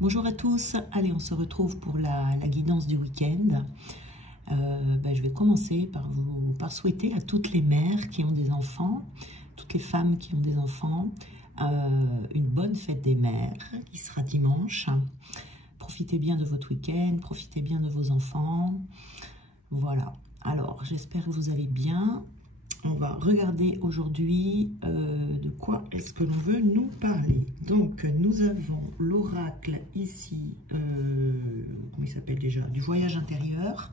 Bonjour à tous, allez on se retrouve pour la guidance du week-end. Je vais commencer par souhaiter à toutes les mères qui ont des enfants, toutes les femmes qui ont des enfants, une bonne fête des mères qui sera dimanche. Profitez bien de votre week-end, profitez bien de vos enfants. Voilà, alors j'espère que vous allez bien. On va regarder aujourd'hui de quoi est-ce que l'on veut nous parler. Donc, nous avons l'oracle ici, comment il s'appelle déjà? Du voyage intérieur.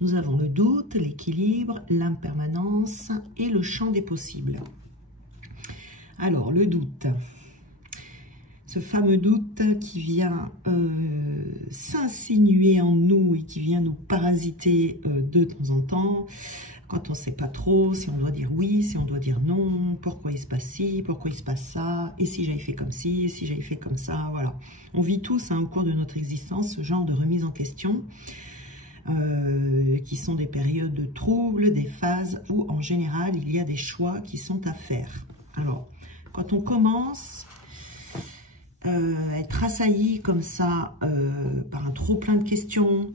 Nous avons le doute, l'équilibre, l'impermanence et le champ des possibles. Alors, le doute. Ce fameux doute qui vient s'insinuer en nous et qui vient nous parasiter de temps en temps. Quand on ne sait pas trop si on doit dire oui, si on doit dire non, pourquoi il se passe ci, pourquoi il se passe ça, et si j'avais fait comme ci, et si j'avais fait comme ça, voilà. On vit tous au cours de notre existence ce genre de remise en question, qui sont des périodes de troubles, des phases où en général il y a des choix qui sont à faire. Alors, quand on commence à être assailli comme ça par un trop plein de questions,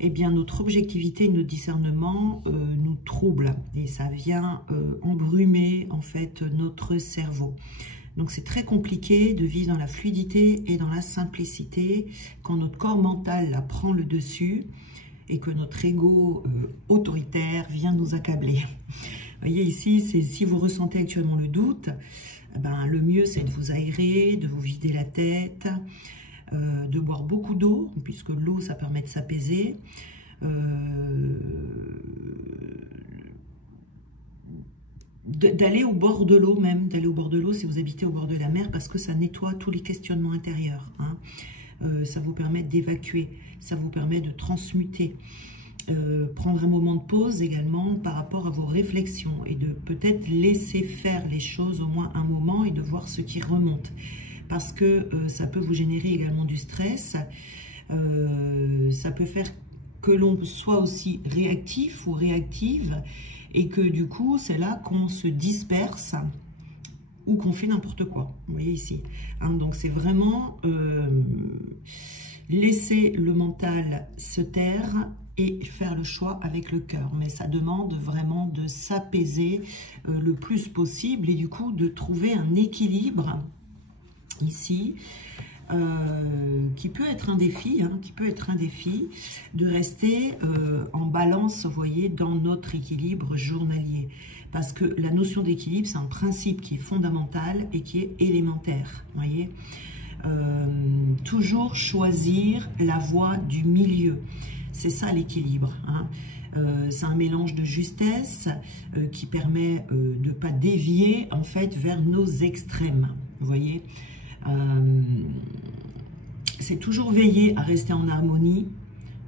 eh bien, notre objectivité et notre discernement nous troublent et ça vient embrumer en fait notre cerveau. Donc, c'est très compliqué de vivre dans la fluidité et dans la simplicité quand notre corps mental là, prend le dessus et que notre ego autoritaire vient nous accabler. Vous voyez ici, si vous ressentez actuellement le doute, le mieux c'est de vous aérer, de vous vider la tête, de boire beaucoup d'eau, puisque l'eau, ça permet de s'apaiser. D'aller au bord de l'eau même, d'aller au bord de l'eau si vous habitez au bord de la mer, parce que ça nettoie tous les questionnements intérieurs. Hein. Ça vous permet d'évacuer, ça vous permet de transmuter. Prendre un moment de pause également par rapport à vos réflexions et de peut-être laisser faire les choses au moins un moment et de voir ce qui remonte. Parce que ça peut vous générer également du stress, ça peut faire que l'on soit aussi réactif ou réactive, et que du coup, c'est là qu'on se disperse ou qu'on fait n'importe quoi. Vous voyez ici. Hein, donc, c'est vraiment laisser le mental se taire et faire le choix avec le cœur. Mais ça demande vraiment de s'apaiser le plus possible et du coup, de trouver un équilibre ici, qui peut être un défi, de rester en balance, vous voyez, dans notre équilibre journalier. Parce que la notion d'équilibre, c'est un principe qui est fondamental et qui est élémentaire, vous voyez. Toujours choisir la voie du milieu. C'est ça l'équilibre, hein. C'est un mélange de justesse qui permet de ne pas dévier en fait vers nos extrêmes, vous voyez. C'est toujours veiller à rester en harmonie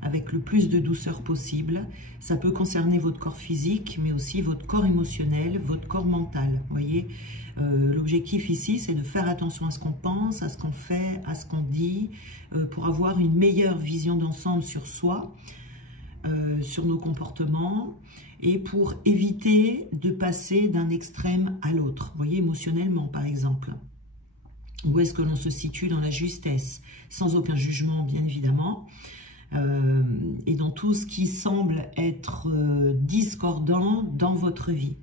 avec le plus de douceur possible. Ça peut concerner votre corps physique, mais aussi votre corps émotionnel, votre corps mental. Vous voyez, l'objectif ici, c'est de faire attention à ce qu'on pense, à ce qu'on fait, à ce qu'on dit, pour avoir une meilleure vision d'ensemble sur soi, sur nos comportements, et pour éviter de passer d'un extrême à l'autre. Vous voyez, émotionnellement, par exemple. Où est-ce que l'on se situe dans la justesse, sans aucun jugement, bien évidemment, et dans tout ce qui semble être discordant dans votre vie.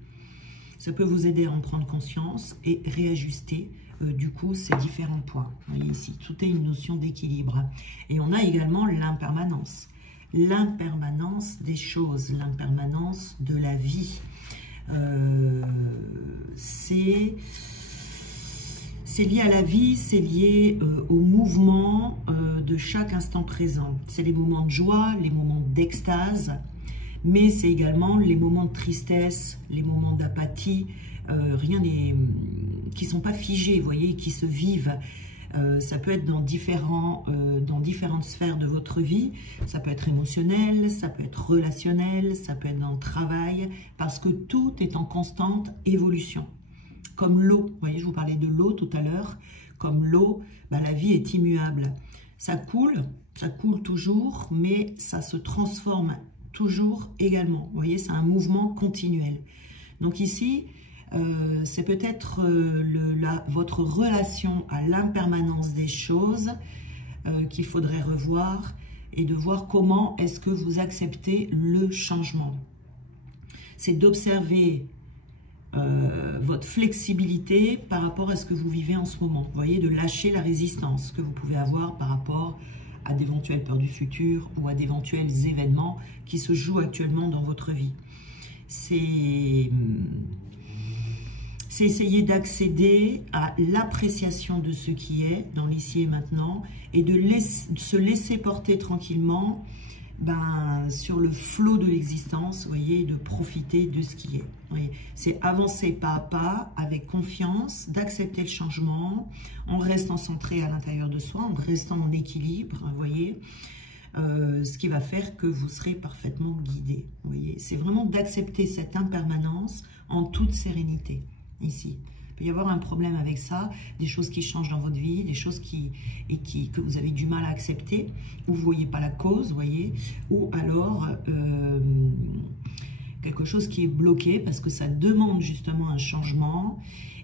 Ça peut vous aider à en prendre conscience et réajuster, du coup, ces différents points. Vous voyez ici, tout est une notion d'équilibre. Et on a également l'impermanence. L'impermanence des choses, l'impermanence de la vie. C'est lié à la vie, c'est lié au mouvement de chaque instant présent. C'est les moments de joie, les moments d'extase, mais c'est également les moments de tristesse, les moments d'apathie, qui ne sont pas figés, vous voyez, qui se vivent. Ça peut être dans différentes sphères de votre vie. Ça peut être émotionnel, ça peut être relationnel, ça peut être dans le travail, parce que tout est en constante évolution. Comme l'eau, vous voyez, je vous parlais de l'eau tout à l'heure, comme l'eau, la vie est immuable. Ça coule toujours, mais ça se transforme toujours également. Vous voyez, c'est un mouvement continuel. Donc ici, c'est peut-être votre relation à l'impermanence des choses qu'il faudrait revoir et de voir comment est-ce que vous acceptez le changement. C'est d'observer votre flexibilité par rapport à ce que vous vivez en ce moment. Vous voyez, de lâcher la résistance que vous pouvez avoir par rapport à d'éventuelles peurs du futur ou à d'éventuels événements qui se jouent actuellement dans votre vie. C'est essayer d'accéder à l'appréciation de ce qui est dans l'ici et maintenant et de se laisser porter tranquillement sur le flot de l'existence, vous voyez, de profiter de ce qui est. C'est avancer pas à pas, avec confiance, d'accepter le changement, en restant centré à l'intérieur de soi, en restant en équilibre, vous voyez, ce qui va faire que vous serez parfaitement guidé. Vous voyez, c'est vraiment d'accepter cette impermanence en toute sérénité, ici. Il peut y avoir un problème avec ça, des choses qui changent dans votre vie, des choses que vous avez du mal à accepter, ou vous ne voyez pas la cause, voyez, ou alors quelque chose qui est bloqué parce que ça demande justement un changement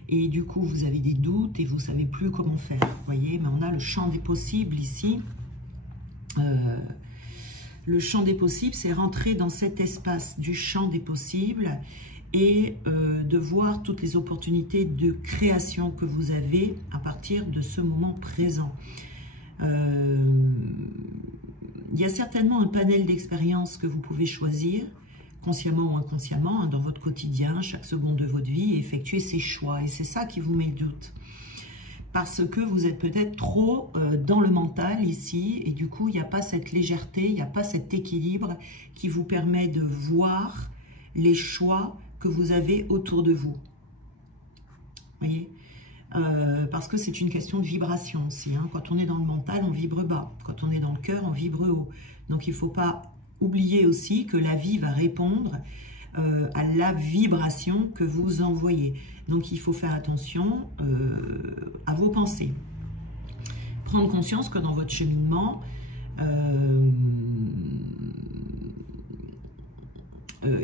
et du coup vous avez des doutes et vous ne savez plus comment faire, voyez, mais on a le champ des possibles ici. Le champ des possibles, c'est rentrer dans cet espace du champ des possibles et de voir toutes les opportunités de création que vous avez à partir de ce moment présent. Il y a certainement un panel d'expériences que vous pouvez choisir, consciemment ou inconsciemment, dans votre quotidien, chaque seconde de votre vie, et effectuer ces choix. Et c'est ça qui vous met le doute. Parce que vous êtes peut-être trop dans le mental ici, et du coup, il n'y a pas cette légèreté, il n'y a pas cet équilibre qui vous permet de voir les choix que vous avez autour de vous. Voyez, parce que c'est une question de vibration aussi. Hein. Quand on est dans le mental, on vibre bas. Quand on est dans le cœur, on vibre haut. Donc, il ne faut pas oublier aussi que la vie va répondre à la vibration que vous envoyez. Donc, il faut faire attention à vos pensées. Prendre conscience que dans votre cheminement,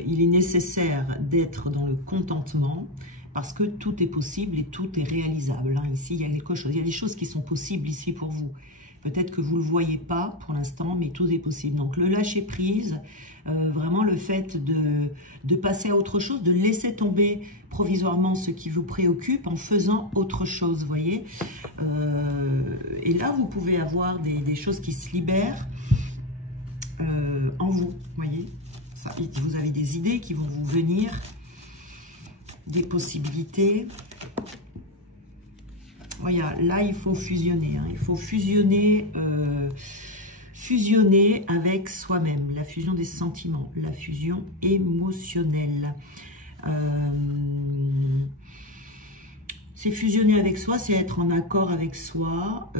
il est nécessaire d'être dans le contentement parce que tout est possible et tout est réalisable. Hein. Ici, il y a quelque chose, il y a des choses qui sont possibles ici pour vous. Peut-être que vous ne le voyez pas pour l'instant, mais tout est possible. Donc, le lâcher-prise, vraiment le fait de passer à autre chose, de laisser tomber provisoirement ce qui vous préoccupe en faisant autre chose, vous voyez. Et là, vous pouvez avoir des choses qui se libèrent en vous, vous voyez. Ça, vous avez des idées qui vont vous venir, des possibilités. Voilà, là, il faut fusionner. Hein. Il faut fusionner avec soi-même. La fusion des sentiments, la fusion émotionnelle. C'est fusionner avec soi, c'est être en accord avec soi.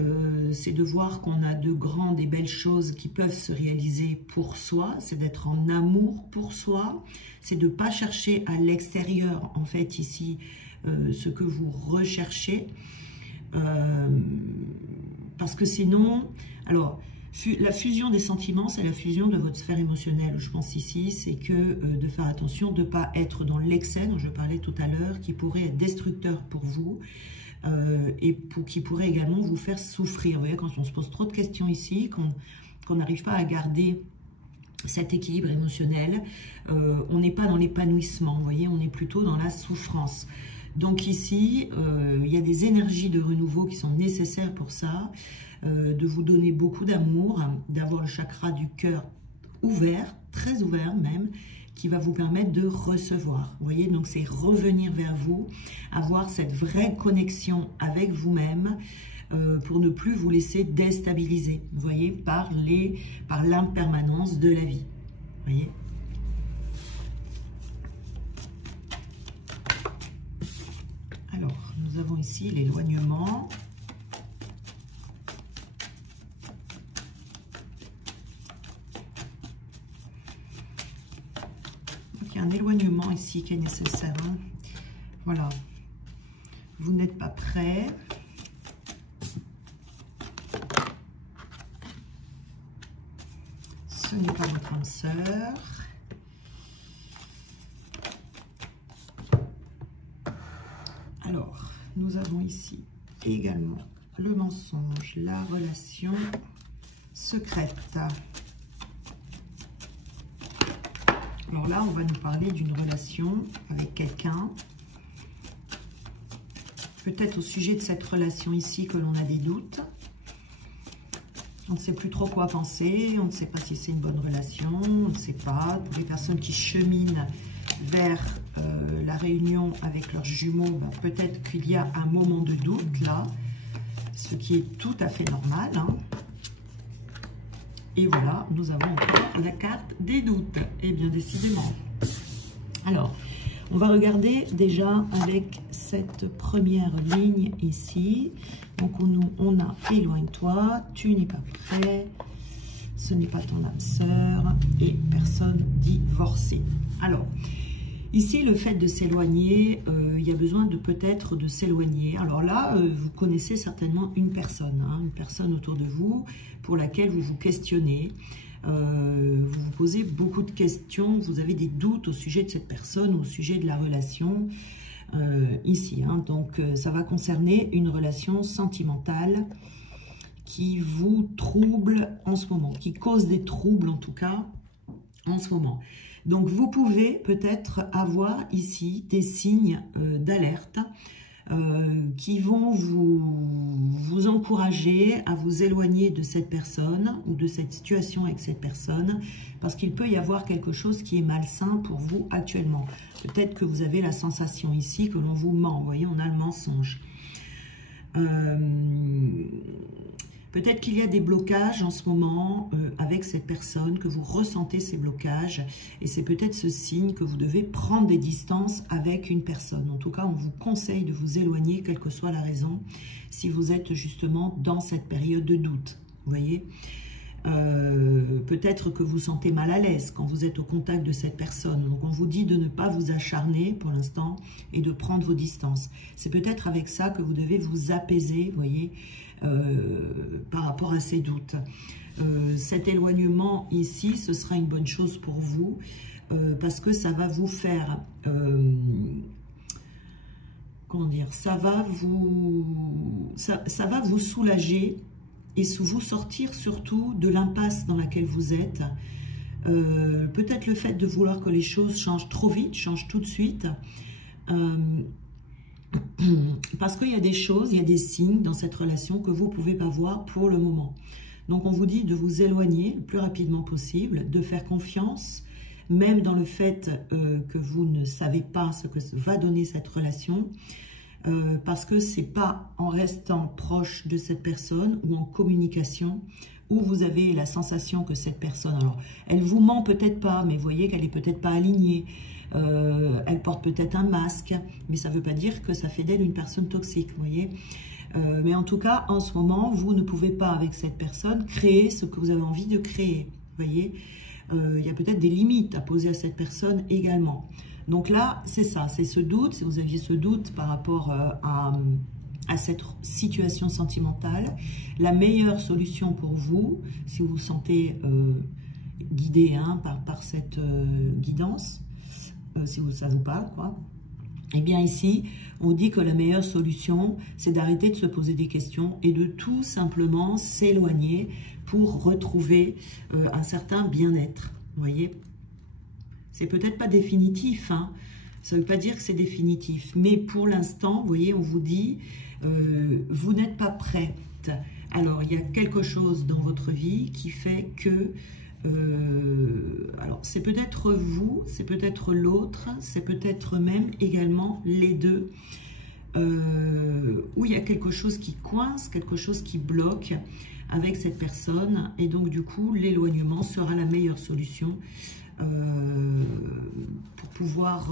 C'est de voir qu'on a de grandes et belles choses qui peuvent se réaliser pour soi. C'est d'être en amour pour soi. C'est de ne pas chercher à l'extérieur, en fait, ici, ce que vous recherchez. Parce que sinon, alors la fusion des sentiments, c'est la fusion de votre sphère émotionnelle. Je pense ici, c'est que de faire attention de ne pas être dans l'excès dont je parlais tout à l'heure, qui pourrait être destructeur pour vous et qui pourrait également vous faire souffrir. Vous voyez, quand on se pose trop de questions ici, qu'on n'arrive pas à garder cet équilibre émotionnel, on n'est pas dans l'épanouissement, vous voyez, on est plutôt dans la souffrance. Donc ici, il y a des énergies de renouveau qui sont nécessaires pour ça, de vous donner beaucoup d'amour, d'avoir le chakra du cœur ouvert, très ouvert même, qui va vous permettre de recevoir. Vous voyez, donc c'est revenir vers vous, avoir cette vraie connexion avec vous-même pour ne plus vous laisser déstabiliser, vous voyez, par l'impermanence de la vie. Vous voyez ? Alors, nous avons ici l'éloignement. Donc, il y a un éloignement ici qui est nécessaire. Hein. Voilà. Vous n'êtes pas prêt. Ce n'est pas votre âme sœur. Alors, nous avons ici également le mensonge, la relation secrète. Alors là, on va nous parler d'une relation avec quelqu'un. Peut-être au sujet de cette relation ici que l'on a des doutes. On ne sait plus trop quoi penser, on ne sait pas si c'est une bonne relation, on ne sait pas. Pour les personnes qui cheminent vers la réunion avec leurs jumeaux, ben, peut-être qu'il y a un moment de doute là, ce qui est tout à fait normal. Hein. Et voilà, nous avons encore la carte des doutes. Et bien décidément. Alors, on va regarder déjà avec cette première ligne ici. Donc, on a « Éloigne-toi, tu n'es pas prêt, ce n'est pas ton âme sœur et personne divorcée ». Alors, ici, le fait de s'éloigner, il y a besoin de peut-être de s'éloigner. Alors là, vous connaissez certainement une personne autour de vous pour laquelle vous vous questionnez. Vous vous posez beaucoup de questions, vous avez des doutes au sujet de cette personne, au sujet de la relation ici. Hein. Donc, ça va concerner une relation sentimentale qui vous trouble en ce moment, qui cause des troubles en tout cas en ce moment. Donc, vous pouvez peut-être avoir ici des signes d'alerte qui vont vous encourager à vous éloigner de cette personne ou de cette situation avec cette personne parce qu'il peut y avoir quelque chose qui est malsain pour vous actuellement. Peut-être que vous avez la sensation ici que l'on vous ment. Vous voyez, on a le mensonge. Peut-être qu'il y a des blocages en ce moment avec cette personne, que vous ressentez ces blocages. Et c'est peut-être ce signe que vous devez prendre des distances avec une personne. En tout cas, on vous conseille de vous éloigner, quelle que soit la raison, si vous êtes justement dans cette période de doute. Vous voyez, peut-être que vous sentez mal à l'aise quand vous êtes au contact de cette personne. Donc, on vous dit de ne pas vous acharner pour l'instant et de prendre vos distances. C'est peut-être avec ça que vous devez vous apaiser, vous voyez, par rapport à ces doutes. Cet éloignement ici, ce sera une bonne chose pour vous parce que ça va vous faire, comment dire, ça va vous soulager et vous sortir surtout de l'impasse dans laquelle vous êtes. Peut-être le fait de vouloir que les choses changent trop vite, changent tout de suite. Parce qu'il y a des choses, il y a des signes dans cette relation que vous ne pouvez pas voir pour le moment. Donc, on vous dit de vous éloigner le plus rapidement possible, de faire confiance, même dans le fait que vous ne savez pas ce que va donner cette relation, parce que ce n'est pas en restant proche de cette personne ou en communication où vous avez la sensation que cette personne, alors, elle vous ment peut-être pas, mais vous voyez qu'elle n'est peut-être pas alignée. Elle porte peut-être un masque, mais ça ne veut pas dire que ça fait d'elle une personne toxique, vous voyez. Mais en tout cas, en ce moment, vous ne pouvez pas, avec cette personne, créer ce que vous avez envie de créer, vous voyez. Il y a peut-être des limites à poser à cette personne également. Donc là, c'est ça, c'est ce doute, si vous aviez ce doute par rapport à cette situation sentimentale, la meilleure solution pour vous, si vous vous sentez guidé hein, par cette guidance, si ça vous parle, quoi. Eh bien ici, on dit que la meilleure solution, c'est d'arrêter de se poser des questions et de tout simplement s'éloigner pour retrouver un certain bien-être. Vous voyez, c'est peut-être pas définitif, hein. Ça ne veut pas dire que c'est définitif, mais pour l'instant, vous voyez, on vous dit, vous n'êtes pas prête. Alors, il y a quelque chose dans votre vie qui fait que alors c'est peut-être vous, c'est peut-être l'autre, c'est peut-être même également les deux, où il y a quelque chose qui coince, quelque chose qui bloque avec cette personne, et donc du coup l'éloignement sera la meilleure solution pour pouvoir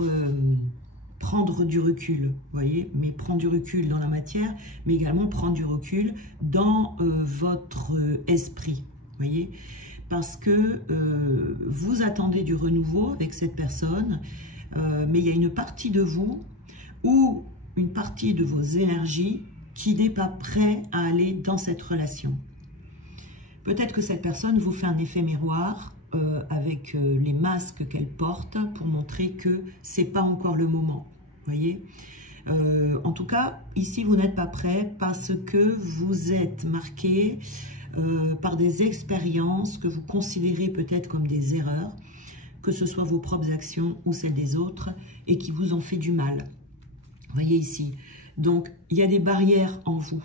prendre du recul, vous voyez, mais prendre du recul dans la matière, mais également prendre du recul dans votre esprit, vous voyez. Parce que vous attendez du renouveau avec cette personne, mais il y a une partie de vous ou une partie de vos énergies qui n'est pas prêt à aller dans cette relation. Peut-être que cette personne vous fait un effet miroir avec les masques qu'elle porte pour montrer que ce n'est pas encore le moment. Voyez, en tout cas, ici, vous n'êtes pas prêt parce que vous êtes marqué par des expériences que vous considérez peut-être comme des erreurs, que ce soit vos propres actions ou celles des autres, et qui vous ont fait du mal. Vous voyez ici. Donc, il y a des barrières en vous,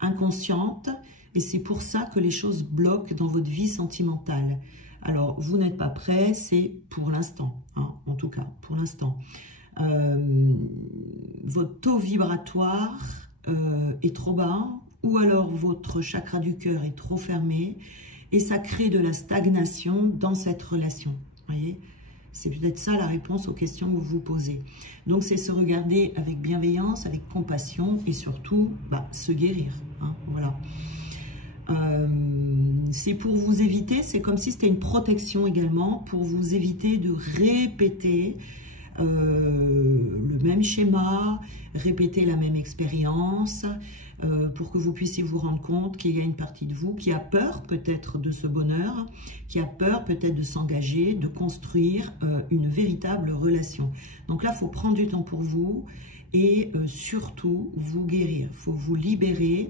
inconscientes, et c'est pour ça que les choses bloquent dans votre vie sentimentale. Alors, vous n'êtes pas prêt, c'est pour l'instant, hein, en tout cas, pour l'instant. Votre taux vibratoire est trop bas, ou alors votre chakra du cœur est trop fermé, et ça crée de la stagnation dans cette relation. Voyez, c'est peut-être ça la réponse aux questions que vous vous posez. Donc, c'est se regarder avec bienveillance, avec compassion, et surtout, se guérir. Hein, voilà. C'est pour vous éviter, c'est comme si c'était une protection également, pour vous éviter de répéter le même schéma, répéter la même expérience, pour que vous puissiez vous rendre compte qu'il y a une partie de vous qui a peur peut-être de ce bonheur, qui a peur peut-être de s'engager, de construire une véritable relation. Donc là, il faut prendre du temps pour vous et surtout vous guérir. Il faut vous libérer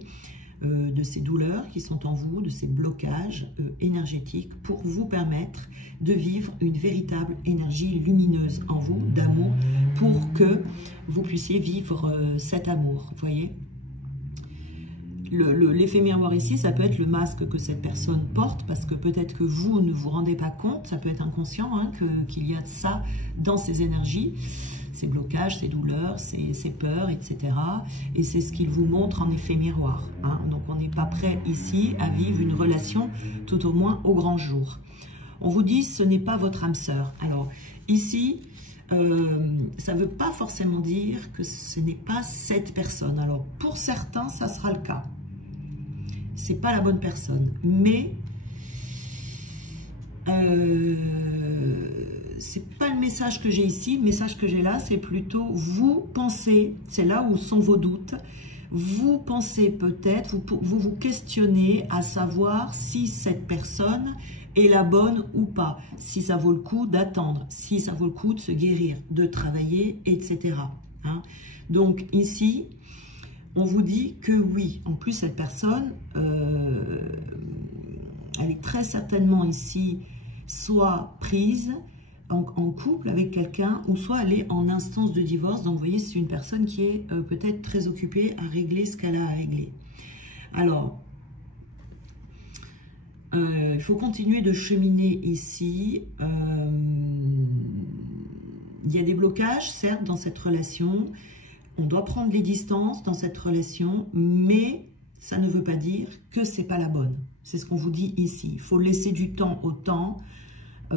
de ces douleurs qui sont en vous, de ces blocages énergétiques pour vous permettre de vivre une véritable énergie lumineuse en vous, d'amour, pour que vous puissiez vivre cet amour, vous voyez. L'effet miroir ici, ça peut être le masque que cette personne porte, parce que peut-être que vous ne vous rendez pas compte, ça peut être inconscient, hein, qu'il y a de ça dans ces énergies, ces blocages, ces douleurs, ces peurs, etc. Et c'est ce qu'il vous montre en effet miroir. Hein. Donc on n'est pas prêt ici à vivre une relation, tout au moins au grand jour. On vous dit, ce n'est pas votre âme sœur. Alors ici, ça ne veut pas forcément dire que ce n'est pas cette personne. Alors pour certains, ça sera le cas. C'est pas la bonne personne, mais c'est pas le message que j'ai ici. Le message que j'ai là, c'est plutôt vous pensez, c'est là où sont vos doutes. Vous pensez peut-être, vous questionnez à savoir si cette personne est la bonne ou pas, si ça vaut le coup d'attendre, si ça vaut le coup de se guérir, de travailler, etc. Hein? Donc ici, on vous dit que oui. En plus, cette personne, elle est très certainement ici soit prise en couple avec quelqu'un, ou soit elle est en instance de divorce. Donc vous voyez, c'est une personne qui est peut-être très occupée à régler ce qu'elle a à régler. Alors, il faut continuer de cheminer ici. Il y a des blocages, certes, dans cette relation. On doit prendre les distances dans cette relation, mais ça ne veut pas dire que c'est pas la bonne. C'est ce qu'on vous dit ici. Il faut laisser du temps au temps,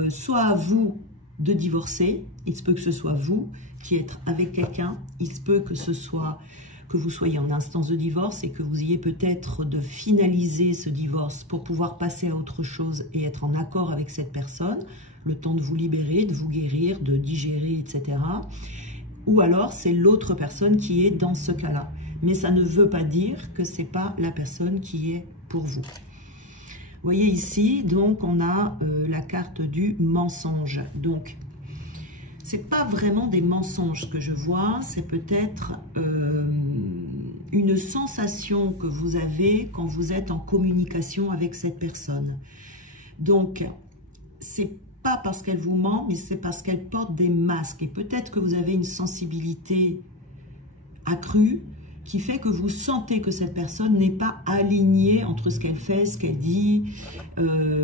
soit à vous de divorcer. Il se peut que ce soit vous qui êtes avec quelqu'un. Il se peut que ce soit que vous soyez en instance de divorce et que vous ayez peut-être de finaliser ce divorce pour pouvoir passer à autre chose et être en accord avec cette personne, le temps de vous libérer, de vous guérir, de digérer, etc. Ou alors c'est l'autre personne qui est dans ce cas-là. Mais ça ne veut pas dire que ce n'est pas la personne qui est pour vous. Vous voyez ici, donc on a la carte du mensonge. Donc, ce n'est pas vraiment des mensonges que je vois, c'est peut-être une sensation que vous avez quand vous êtes en communication avec cette personne. Donc, c'est pas parce qu'elle vous ment, mais c'est parce qu'elle porte des masques. Et peut-être que vous avez une sensibilité accrue qui fait que vous sentez que cette personne n'est pas alignée entre ce qu'elle fait, ce qu'elle dit,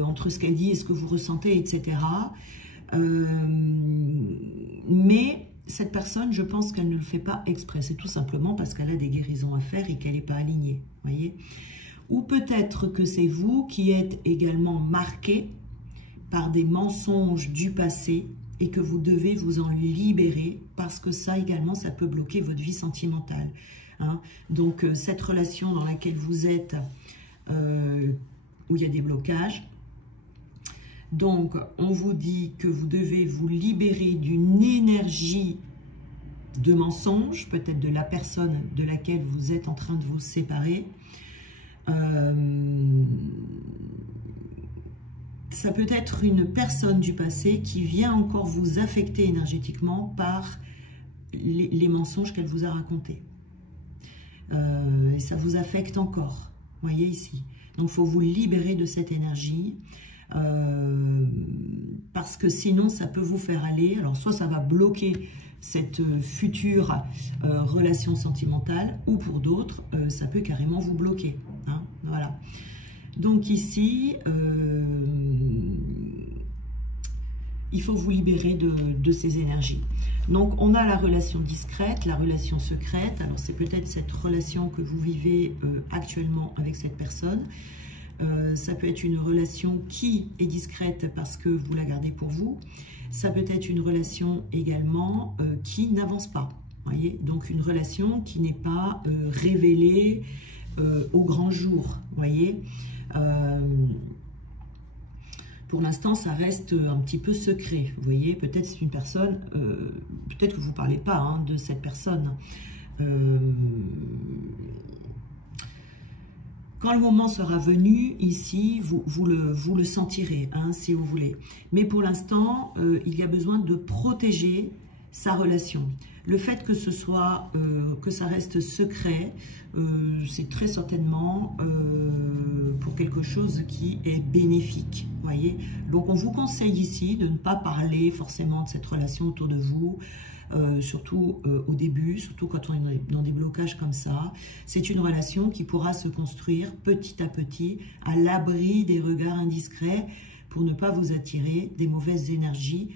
entre ce qu'elle dit et ce que vous ressentez, etc. Mais cette personne, je pense qu'elle ne le fait pas exprès. C'est tout simplement parce qu'elle a des guérisons à faire et qu'elle n'est pas alignée. Voyez ? Ou peut-être que c'est vous qui êtes également marqué par des mensonges du passé et que vous devez vous en libérer parce que ça également, ça peut bloquer votre vie sentimentale. Hein? Donc, cette relation dans laquelle vous êtes, où il y a des blocages, donc on vous dit que vous devez vous libérer d'une énergie de mensonge, peut-être de la personne de laquelle vous êtes en train de vous séparer. Ça peut être une personne du passé qui vient encore vous affecter énergétiquement par les mensonges qu'elle vous a racontés. Et ça vous affecte encore, voyez ici. Donc, il faut vous libérer de cette énergie. Parce que sinon, ça peut vous faire aller. Alors, soit ça va bloquer cette future relation sentimentale, ou pour d'autres, ça peut carrément vous bloquer. Hein, voilà. Donc ici, il faut vous libérer de ces énergies. Donc, on a la relation discrète, la relation secrète. Alors, c'est peut-être cette relation que vous vivez actuellement avec cette personne. Ça peut être une relation qui est discrète parce que vous la gardez pour vous. Ça peut être une relation également qui n'avance pas. Voyez, donc, une relation qui n'est pas révélée au grand jour. Voyez. Pour l'instant, ça reste un petit peu secret. Vous voyez, peut-être c'est une personne, peut-être que vous ne parlez pas hein, de cette personne. Quand le moment sera venu, ici, vous le sentirez, hein, si vous voulez. Mais pour l'instant, il y a besoin de protéger sa relation. Le fait que ce soit, que ça reste secret, c'est très certainement pour quelque chose qui est bénéfique, voyez. Donc on vous conseille ici de ne pas parler forcément de cette relation autour de vous, surtout au début, surtout quand on est dans des blocages comme ça. C'est une relation qui pourra se construire petit à petit à l'abri des regards indiscrets pour ne pas vous attirer des mauvaises énergies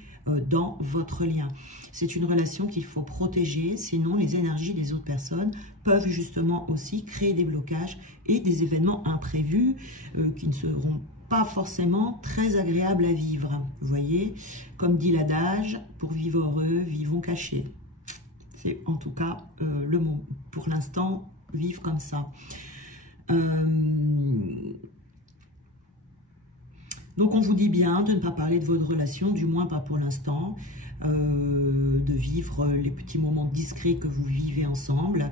dans votre lien. C'est une relation qu'il faut protéger, sinon les énergies des autres personnes peuvent justement aussi créer des blocages et des événements imprévus qui ne seront pas forcément très agréables à vivre. Vous voyez, comme dit l'adage, pour vivre heureux, vivons cachés. C'est en tout cas le mot. Pour l'instant, vivre comme ça. Donc, on vous dit bien de ne pas parler de votre relation, du moins pas pour l'instant, de vivre les petits moments discrets que vous vivez ensemble.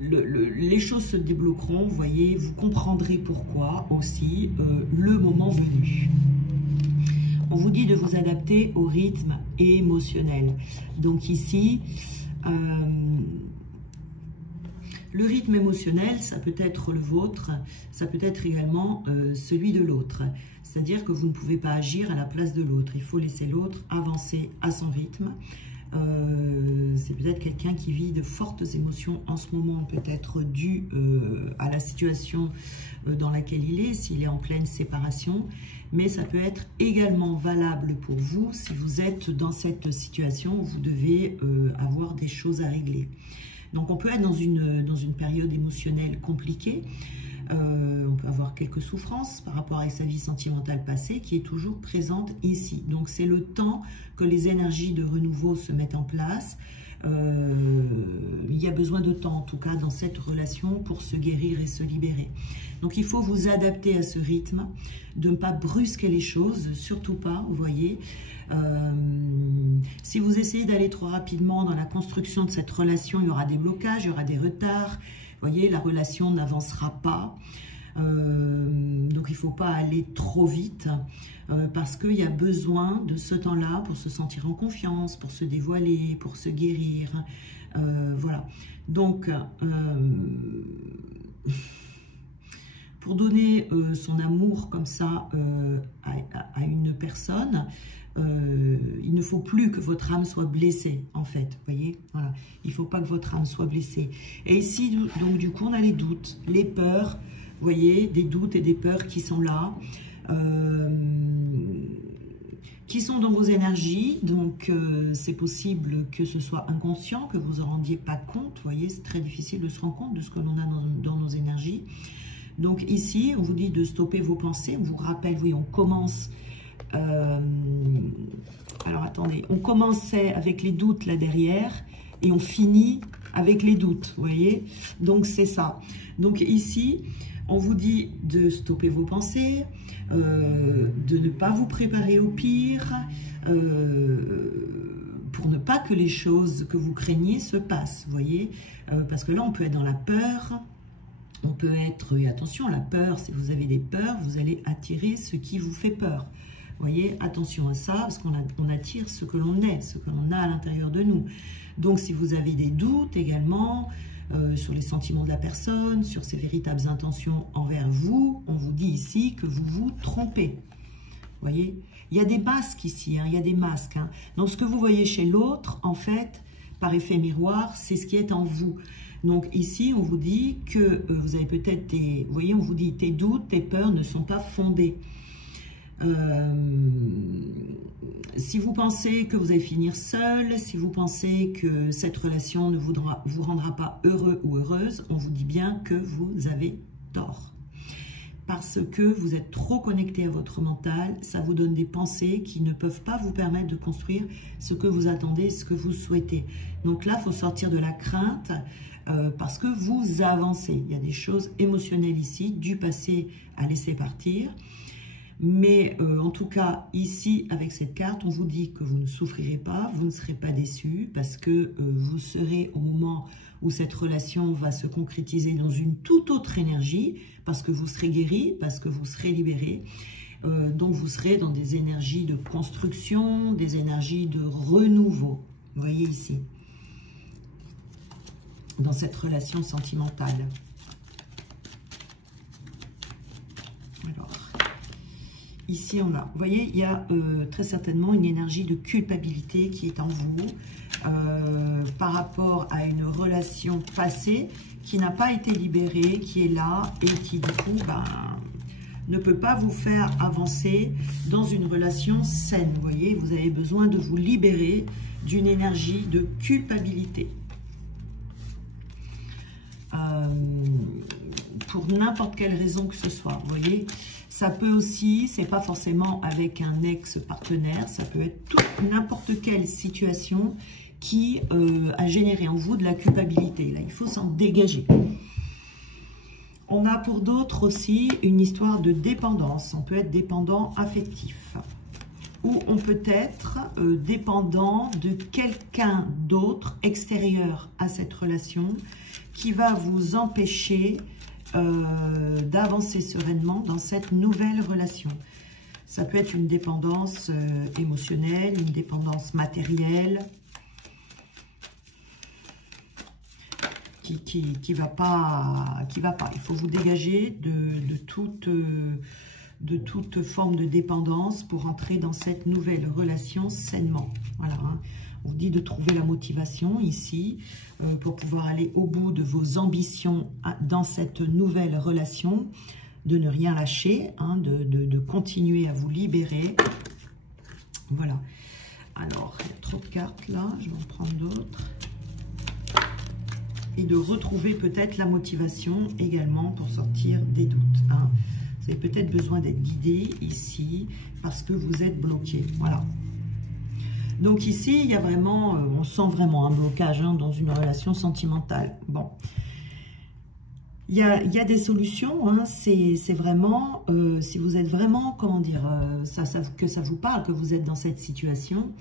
Les choses se débloqueront, vous voyez, vous comprendrez pourquoi aussi le moment venu. On vous dit de vous adapter au rythme émotionnel. Donc ici, le rythme émotionnel, ça peut être le vôtre, ça peut être également celui de l'autre. C'est-à-dire que vous ne pouvez pas agir à la place de l'autre. Il faut laisser l'autre avancer à son rythme. C'est peut-être quelqu'un qui vit de fortes émotions en ce moment, peut-être dû à la situation dans laquelle il est, s'il est en pleine séparation. Mais ça peut être également valable pour vous si vous êtes dans cette situation où vous devez avoir des choses à régler. Donc, on peut être dans une période émotionnelle compliquée. On peut avoir quelques souffrances par rapport à sa vie sentimentale passée qui est toujours présente ici. Donc, c'est le temps que les énergies de renouveau se mettent en place. Il y a besoin de temps, en tout cas, dans cette relation pour se guérir et se libérer. Donc, il faut vous adapter à ce rythme, de ne pas brusquer les choses, surtout pas, vous voyez. Si vous essayez d'aller trop rapidement dans la construction de cette relation, il y aura des blocages, il y aura des retards. Vous voyez, la relation n'avancera pas. Donc, il ne faut pas aller trop vite parce qu'il y a besoin de ce temps-là pour se sentir en confiance, pour se dévoiler, pour se guérir. Voilà. Donc, pour donner son amour comme ça à une personne, il ne faut plus que votre âme soit blessée, en fait, vous voyez, voilà. Il ne faut pas que votre âme soit blessée. Et ici, donc, du coup, on a les doutes, les peurs, vous voyez, des doutes et des peurs qui sont là, qui sont dans vos énergies, donc c'est possible que ce soit inconscient, que vous ne vous en rendiez pas compte, vous voyez, c'est très difficile de se rendre compte de ce que l'on a dans nos énergies. Donc ici, on vous dit de stopper vos pensées, on vous rappelle, oui, on commence... alors attendez, on commençait avec les doutes là derrière et on finit avec les doutes, vous voyez, donc c'est ça. Donc ici, on vous dit de stopper vos pensées, de ne pas vous préparer au pire, pour ne pas que les choses que vous craignez se passent, vous voyez, parce que là on peut être dans la peur. On peut être, et attention, la peur, si vous avez des peurs, vous allez attirer ce qui vous fait peur. Vous voyez, attention à ça, parce qu'on attire ce que l'on est, ce que l'on a à l'intérieur de nous. Donc, si vous avez des doutes également, sur les sentiments de la personne, sur ses véritables intentions envers vous. On vous dit ici que vous vous trompez. Vous voyez, il y a des masques ici, hein, il y a des masques. Hein. Donc, ce que vous voyez chez l'autre, en fait, par effet miroir, c'est ce qui est en vous. Donc, ici, on vous dit que vous avez peut-être des... Vous voyez, on vous dit tes doutes, tes peurs ne sont pas fondés. Si vous pensez que vous allez finir seul, si vous pensez que cette relation ne vous rendra pas heureux ou heureuse, on vous dit bien que vous avez tort. Parce que vous êtes trop connecté à votre mental, ça vous donne des pensées qui ne peuvent pas vous permettre de construire ce que vous attendez, ce que vous souhaitez. Donc là, il faut sortir de la crainte parce que vous avancez. Il y a des choses émotionnelles ici, du passé à laisser partir. Mais en tout cas, ici, avec cette carte, on vous dit que vous ne souffrirez pas, vous ne serez pas déçus, parce que vous serez au moment où cette relation va se concrétiser dans une toute autre énergie, parce que vous serez guéri, parce que vous serez libéré. Donc vous serez dans des énergies de construction, des énergies de renouveau. Vous voyez ici, dans cette relation sentimentale. Ici, on a, vous voyez, il y a très certainement une énergie de culpabilité qui est en vous par rapport à une relation passée qui n'a pas été libérée, qui est là et qui, du coup, ne peut pas vous faire avancer dans une relation saine. Vous voyez, vous avez besoin de vous libérer d'une énergie de culpabilité. Pour n'importe quelle raison que ce soit, vous voyez. Ça peut aussi, c'est pas forcément avec un ex-partenaire, ça peut être n'importe quelle situation qui a généré en vous de la culpabilité. Là, il faut s'en dégager. On a pour d'autres aussi une histoire de dépendance. On peut être dépendant affectif. Ou on peut être dépendant de quelqu'un d'autre extérieur à cette relation qui va vous empêcher d'avancer sereinement dans cette nouvelle relation. Ça peut être une dépendance émotionnelle, une dépendance matérielle qui va pas. Il faut vous dégager de toute forme de dépendance pour entrer dans cette nouvelle relation sainement. Voilà, hein. On vous dit de trouver la motivation ici pour pouvoir aller au bout de vos ambitions dans cette nouvelle relation, de ne rien lâcher, hein, de continuer à vous libérer. Voilà. Alors, il y a trop de cartes là, je vais en prendre d'autres. Et de retrouver peut-être la motivation également pour sortir des doutes. Hein. Vous avez peut-être besoin d'être guidé ici parce que vous êtes bloqué. Voilà. Donc ici, il y a vraiment, on sent vraiment un blocage hein, dans une relation sentimentale. Bon, il y a des solutions, hein, c'est vraiment, si vous êtes vraiment, comment dire, que ça vous parle, que vous êtes dans cette situation,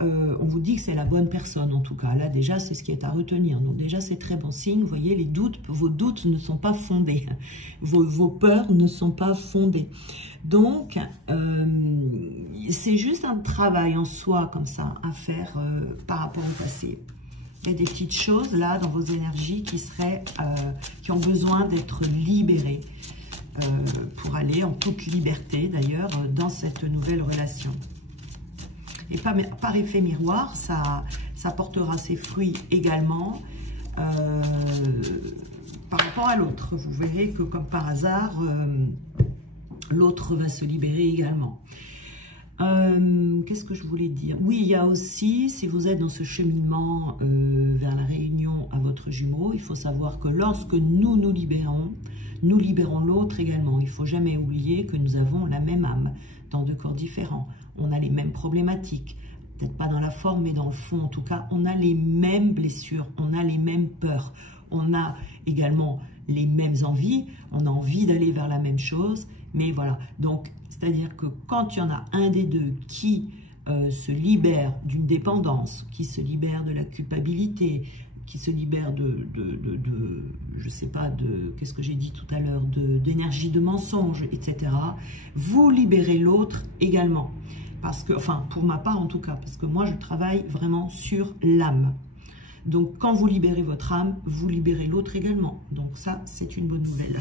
on vous dit que c'est la bonne personne en tout cas. Là déjà, c'est ce qui est à retenir. Donc déjà, c'est très bon signe. Vous voyez, les doutes, vos doutes ne sont pas fondés. Vos peurs ne sont pas fondées. Donc, c'est juste un travail en soi comme ça à faire par rapport au passé. Il y a des petites choses là dans vos énergies qui ont besoin d'être libérées pour aller en toute liberté d'ailleurs dans cette nouvelle relation. Et par effet miroir, ça portera ses fruits également par rapport à l'autre. Vous verrez que comme par hasard, l'autre va se libérer également. Qu'est-ce que je voulais dire? Oui, il y a aussi, si vous êtes dans ce cheminement vers la réunion à votre jumeau, il faut savoir que lorsque nous libérons l'autre également. Il ne faut jamais oublier que nous avons la même âme dans deux corps différents. On a les mêmes problématiques, peut-être pas dans la forme, mais dans le fond, en tout cas, on a les mêmes blessures, on a les mêmes peurs, on a également les mêmes envies, on a envie d'aller vers la même chose, mais voilà. Donc, c'est-à-dire que quand il y en a un des deux qui se libère d'une dépendance, qui se libère de la culpabilité, qui se libère je sais pas, qu'est-ce que j'ai dit tout à l'heure, d'énergie de mensonge, etc., vous libérez l'autre également. Parce que, enfin, pour ma part en tout cas, parce que moi, je travaille vraiment sur l'âme. Donc, quand vous libérez votre âme, vous libérez l'autre également. Donc, ça, c'est une bonne nouvelle.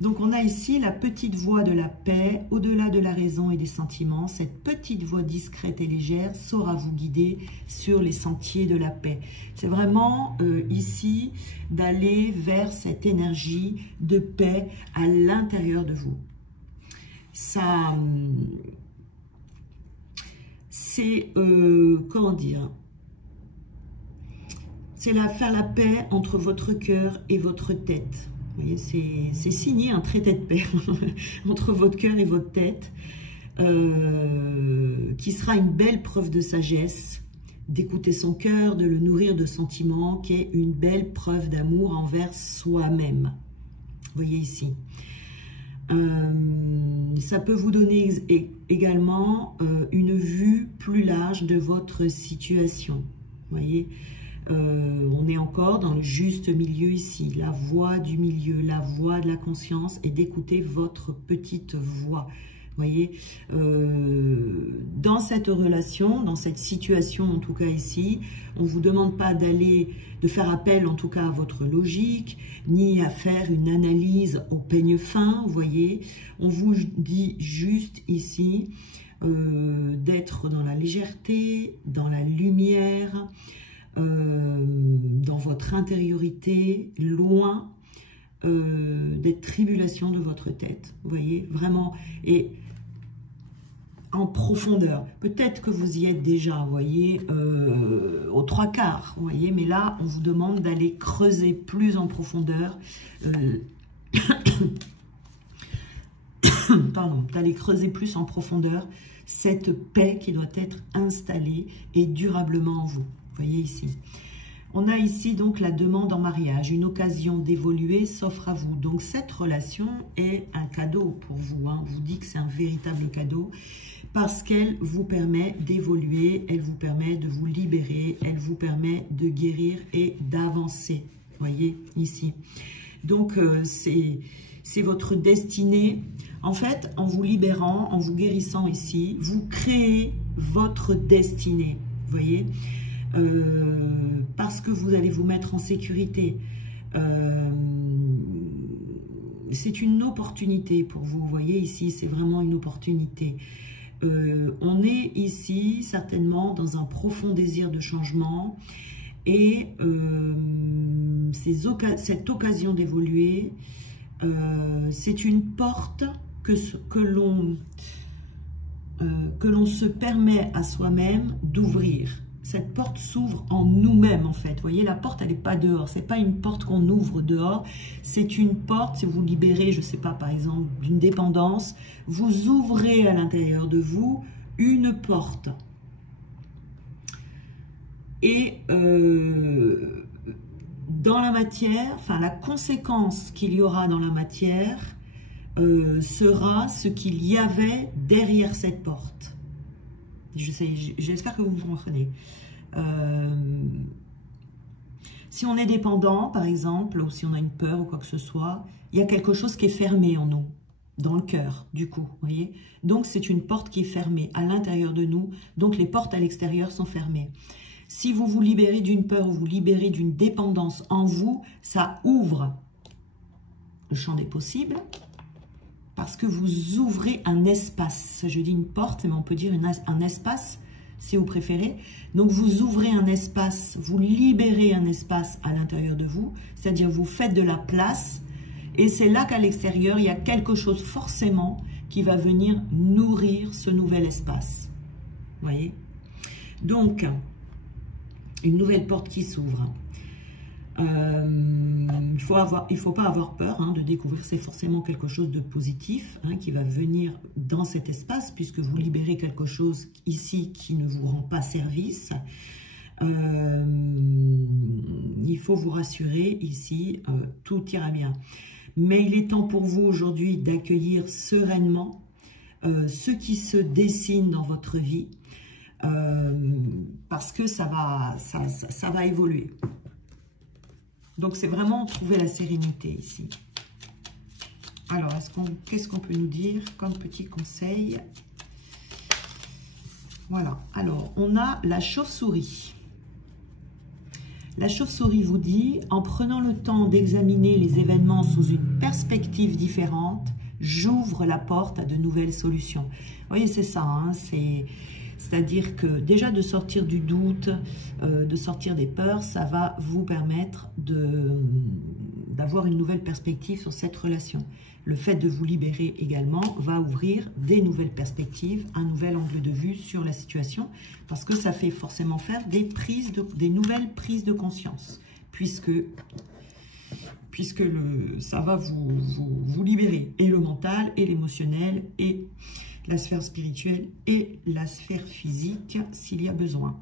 Donc, on a ici la petite voix de la paix, au-delà de la raison et des sentiments. Cette petite voix discrète et légère saura vous guider sur les sentiers de la paix. C'est vraiment ici d'aller vers cette énergie de paix à l'intérieur de vous. Ça, c'est, comment dire, c'est faire la paix entre votre cœur et votre tête. Vous voyez, c'est signé un traité de paix entre votre cœur et votre tête, qui sera une belle preuve de sagesse, d'écouter son cœur, de le nourrir de sentiments, qui est une belle preuve d'amour envers soi-même. Vous voyez ici. Ça peut vous donner également une vue plus large de votre situation. Vous voyez, on est encore dans le juste milieu ici, la voix du milieu, la voix de la conscience, et d'écouter votre petite voix. Vous voyez, dans cette relation, dans cette situation en tout cas ici, on ne vous demande pas de faire appel en tout cas à votre logique, ni à faire une analyse au peigne fin, vous voyez. On vous dit juste ici d'être dans la légèreté, dans la lumière, dans votre intériorité, loin des tribulations de votre tête, vous voyez, vraiment, et en profondeur. Peut-être que vous y êtes déjà, vous voyez, aux 3/4, vous voyez, mais là, on vous demande d'aller creuser plus en profondeur, pardon, d'aller creuser plus en profondeur cette paix qui doit être installée et durablement en vous. Vous voyez ici. On a ici donc la demande en mariage, une occasion d'évoluer s'offre à vous. Donc cette relation est un cadeau pour vous. On vous dit que c'est un véritable cadeau parce qu'elle vous permet d'évoluer, elle vous permet de vous libérer, elle vous permet de guérir et d'avancer. Vous voyez ici. Donc c'est votre destinée. En fait, en vous libérant, en vous guérissant ici, vous créez votre destinée. Vous voyez, parce que vous allez vous mettre en sécurité. C'est une opportunité pour vous. Vous voyez ici, c'est vraiment une opportunité. On est ici certainement dans un profond désir de changement et cette occasion d'évoluer, c'est une porte que l'on se permet à soi-même d'ouvrir. Cette porte s'ouvre en nous-mêmes, en fait. Vous voyez, la porte, elle n'est pas dehors. Ce n'est pas une porte qu'on ouvre dehors. C'est une porte, si vous libérez, je ne sais pas, par exemple, d'une dépendance, vous ouvrez à l'intérieur de vous une porte. Et dans la matière, enfin, la conséquence qu'il y aura dans la matière sera ce qu'il y avait derrière cette porte. J'espère que vous me comprenez. Si on est dépendant, par exemple, ou si on a une peur ou quoi que ce soit, il y a quelque chose qui est fermé en nous, dans le cœur, du coup, vous voyez. Donc, c'est une porte qui est fermée à l'intérieur de nous, donc les portes à l'extérieur sont fermées. Si vous vous libérez d'une peur ou vous libérez d'une dépendance en vous, ça ouvre le champ des possibles, parce que vous ouvrez un espace. Je dis une porte, mais on peut dire un espace, si vous préférez. Donc, vous ouvrez un espace, vous libérez un espace à l'intérieur de vous, c'est-à-dire vous faites de la place, et c'est là qu'à l'extérieur, il y a quelque chose forcément qui va venir nourrir ce nouvel espace. Vous voyez? Donc, une nouvelle porte qui s'ouvre. Il faut pas avoir peur de découvrir, c'est forcément quelque chose de positif qui va venir dans cet espace, puisque vous libérez quelque chose ici qui ne vous rend pas service. Il faut vous rassurer ici, tout ira bien. Mais il est temps pour vous aujourd'hui d'accueillir sereinement ce qui se dessine dans votre vie, parce que ça va évoluer. Donc, c'est vraiment trouver la sérénité ici. Alors, qu'est-ce qu'on peut nous dire comme petit conseil? Voilà. Alors, on a la chauve-souris. La chauve-souris vous dit, en prenant le temps d'examiner les événements sous une perspective différente, j'ouvre la porte à de nouvelles solutions. Vous voyez, c'est ça, hein, c'est-à-dire que déjà de sortir du doute, de sortir des peurs, ça va vous permettre d'avoir une nouvelle perspective sur cette relation. Le fait de vous libérer également va ouvrir des nouvelles perspectives, un nouvel angle de vue sur la situation, parce que ça fait forcément faire des nouvelles prises de conscience, puisque ça va vous libérer, et le mental, et l'émotionnel, et la sphère spirituelle, et la sphère physique, s'il y a besoin.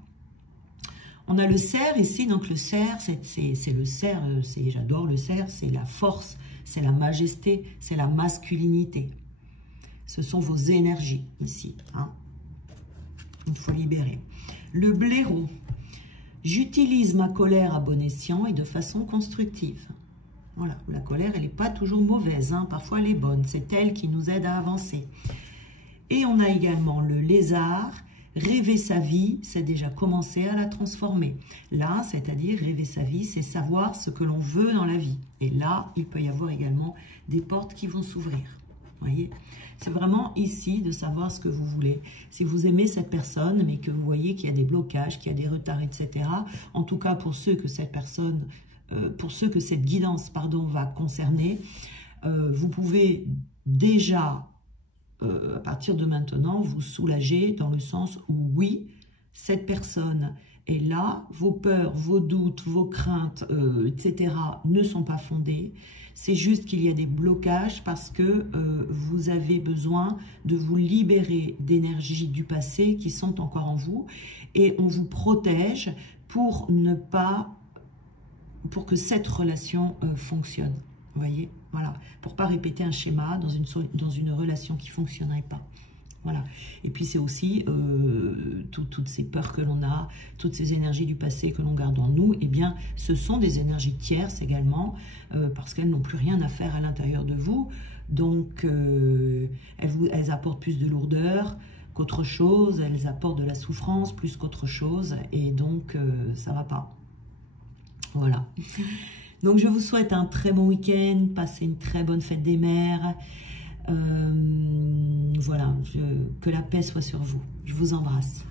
On a le cerf ici, donc le cerf, c'est le cerf, j'adore le cerf, c'est la force, c'est la majesté, c'est la masculinité. Ce sont vos énergies ici, hein. Il faut libérer. Le blaireau, j'utilise ma colère à bon escient et de façon constructive. Voilà, la colère, elle n'est pas toujours mauvaise, hein. Parfois elle est bonne, c'est elle qui nous aide à avancer. Et on a également le lézard, rêver sa vie, c'est déjà commencer à la transformer. Là, c'est-à-dire rêver sa vie, c'est savoir ce que l'on veut dans la vie. Et là, il peut y avoir également des portes qui vont s'ouvrir. Voyez, c'est vraiment ici de savoir ce que vous voulez. Si vous aimez cette personne, mais que vous voyez qu'il y a des blocages, qu'il y a des retards, etc. En tout cas, pour ceux que cette personne, pour ceux que cette guidance, pardon, va concerner, vous pouvez déjà à partir de maintenant, vous soulager dans le sens où oui, cette personne est là, vos peurs, vos doutes, vos craintes, etc. ne sont pas fondées. C'est juste qu'il y a des blocages parce que vous avez besoin de vous libérer d'énergies du passé qui sont encore en vous et on vous protège pour que cette relation fonctionne. Vous voyez, voilà, pour ne pas répéter un schéma dans une relation qui ne fonctionnerait pas. Voilà. Et puis c'est aussi toutes ces peurs que l'on a, toutes ces énergies du passé que l'on garde en nous, eh bien, ce sont des énergies tierces également, parce qu'elles n'ont plus rien à faire à l'intérieur de vous. Donc, elles apportent plus de lourdeur qu'autre chose, elles apportent de la souffrance plus qu'autre chose, et donc, ça ne va pas. Voilà. Donc, je vous souhaite un très bon week-end, passez une très bonne fête des mères. Voilà, que la paix soit sur vous. Je vous embrasse.